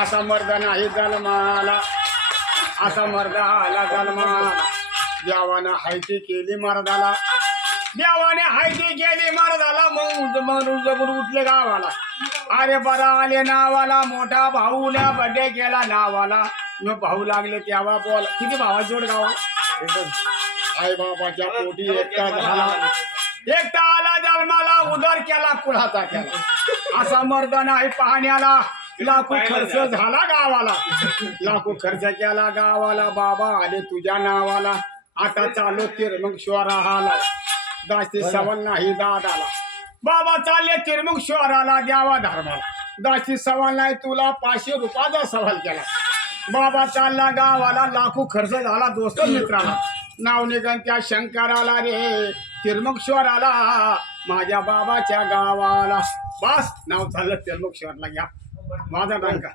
असा मर्द नाही जन्माला, असा मर्द आला जन्माला. देवानं हायती केली मर्दाला, देवाने हायती केली मर्दाला. मग म्हणून जबून उठले गावाला. अरे बरा आले नावाला, मोठा भाऊला बड्डे केला नावाला. मग भाऊ लागले तेव्हा बोल. किती भावा जोड गावा. आई बाबाच्या पोटी एकटा झाला, एकटा आला जन्माला, उदर केला कुळाचा केला. असा मर्द नाही पाहण्याला, लाखो खर्च झाला गावाला, लाखो खर्च केला गावाला. बाबा आले तुझ्या नावाला, आता चालू तिरमुगश्वराला, दास्ती सवाल नाही दादाला. बाबा चालले तिरमुगश्वराला, द्यावा धर्माला, दास्ती सवाल नाही तुला. 500 रुपयाचा सवाल केला. बाबा चालला गावाला, लाखो खर्च झाला दोस्त मित्राला. नाव निघन त्या शंकराला रे, तिरमुगश्वराला, माझ्या बाबाच्या गावाला. बस नाव चाललं तिरमुगश्वरला. घ्या माझा डंका.